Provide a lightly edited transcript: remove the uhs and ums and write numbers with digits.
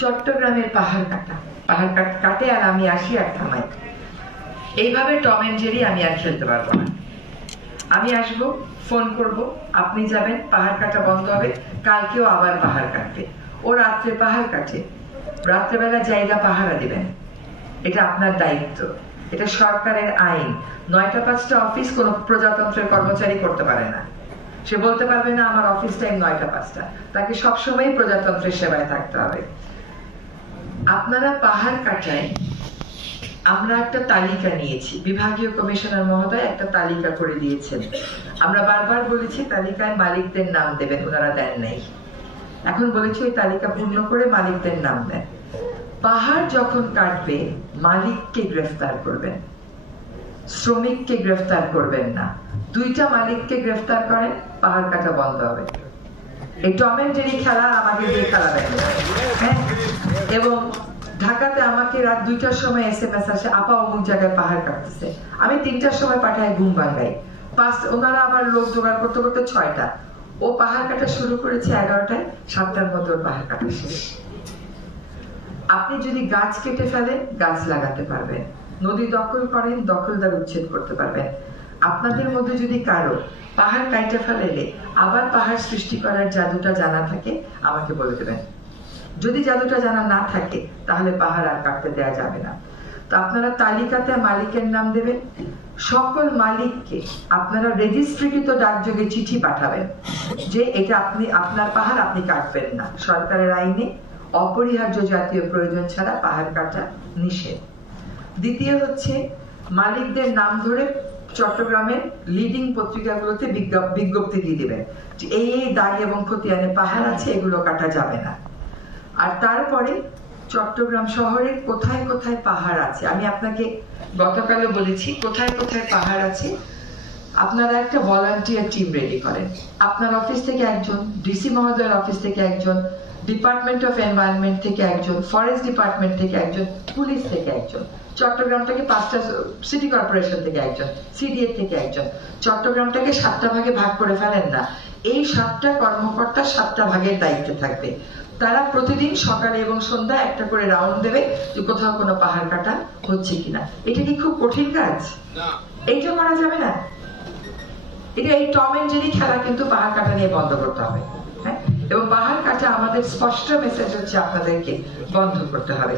চট্টগ্রামের পাহাড় কাটে আর আমি আসি আর থামাই। এইভাবে টম এন্ড জেরি আমি আর খেলতে পারবো না। আমি আসব, ফোন করব, আপনি যাবেন, পাহাড় কাটা বন্ধ হবে, কালকেও আবার পাহাড় কাটবে। ও রাত্রে পাহাড় কাটে, রাত্রেবেলা জায়গা পাহারা দিবেন, এটা আপনার দায়িত্ব, এটা সরকারের আইন। 9টা 5টা অফিস কোন প্রজাতন্ত্রের কর্মচারী করতে পারে না। সে বলতে পারবে না আমার অফিস টাইম 9টা 5টা, তাকে সবসময় প্রজাতন্ত্রের সেবায় থাকতে হবে। আপনারা পাহাড় কাটায় আমরা একটা তালিকা নিয়েছি, বিভাগীয় কমিশনার মহোদয় একটা তালিকা করে দিয়েছেন। আমরা বারবার বলেছি তালিকায় মালিকদের নাম দেবেন, ওনারা দেন নাই। এখন বলেছি ওই তালিকা পূর্ণ করে মালিকদের নাম দেন। পাহাড় যখন কাটবে মালিককে গ্রেফতার করবেন, শ্রমিককে গ্রেফতার করবেন না। 2টা মালিককে গ্রেফতার করেন, পাহাড় কাটা বন্ধ হবে। এই টম এন্ড জেরি খেলা আমাকে দিয়ে খেলাবেন না। হ্যাঁ, এবং ঢাকাতে আমাকে রাত 2টার সময় SMS আসে, আপা অমুক জায়গায় পাহাড় কাটতেছে। আমি 3টার সময় পাঠাই ঘুম ভাঙাই। ওনারা আবার লোক জোগাড় করতে করতে 6টা। ও পাহাড় কাটা শুরু করেছে 11টায়, 7টার মধ্যে ওর পাহাড় কাটা শেষ। আপনি যদি গাছ কেটে ফেলেন, গাছ লাগাতে পারবেন। নদী দখল করেন, দখলদার উচ্ছেদ করতে পারবেন। আপনাদের মধ্যে যদি কারো পাহাড় কাইটে ফেলে আবার পাহাড় সৃষ্টি করার জাদুটা জানা থাকে, আমাকে বলে দেবেন। যদি জাদুটা জানা না থাকে তাহলে পাহাড় আর কাটতে দেওয়া যাবে না। তো আপনারা তালিকাতে মালিকের নাম দেবেন। সকল মালিককে আপনারা রেজিস্ট্রিকৃত ডাকযোগে চিঠি পাঠাবেন যে এটা আপনার পাহাড়, আপনি কাটবেন না। সরকারের আইনে অপরিহার্য জাতীয় প্রয়োজন ছাড়া পাহাড় কাটা নিষেধ। দ্বিতীয় হচ্ছে, মালিকদের নাম ধরে চট্টগ্রামের লিডিং পত্রিকাগুলোতে বিজ্ঞপ্তি দিয়ে দিবেন যে এই দাগ এবং খতিয়ানে পাহাড় আছে, এগুলো কাটা যাবে না। আর তারপরে চট্টগ্রাম শহরে কোথায় কোথায় পাহাড় আছে, আমি আপনাকে গতকালও বলেছি কোথায় কোথায় পাহাড় আছে। আপনারা একটা ভলান্টিয়ার টিম রেডি করেন। আপনার অফিস থেকে একজন, ডিসি মহোদয়ের অফিস থেকে একজন, ডিপার্টমেন্ট অফ এনভায়রনমেন্ট থেকে একজন, ফরেস্ট ডিপার্টমেন্ট থেকে একজন, পুলিশ থেকে একজন, চট্টগ্রামটাকে 5টা সিটি কর্পোরেশন থেকে একজন, সিডিএ থেকে একজন। চট্টগ্রামটাকে 7টা ভাগে ভাগ করে ফেলেন না। এই 7টা কর্মকর্তা 7টা ভাগের দায়িত্বে থাকবে। তারা প্রতিদিন সকালে এবং সন্ধ্যায় একটা করে রাউন্ড দেবে যে কোথাও কোনো পাহাড় কাটা হচ্ছে কিনা। এটা কি খুব কঠিন কাজ? এইটা করা যাবে না। এটা এই টম এন্ড জেরি খেলা কিন্তু পাহাড় কাটা নিয়ে বন্ধ করতে হবে। হ্যাঁ, এবং পাহাড় কাটা আমাদের স্পষ্ট মেসেজ হচ্ছে আপনাদেরকে বন্ধ করতে হবে।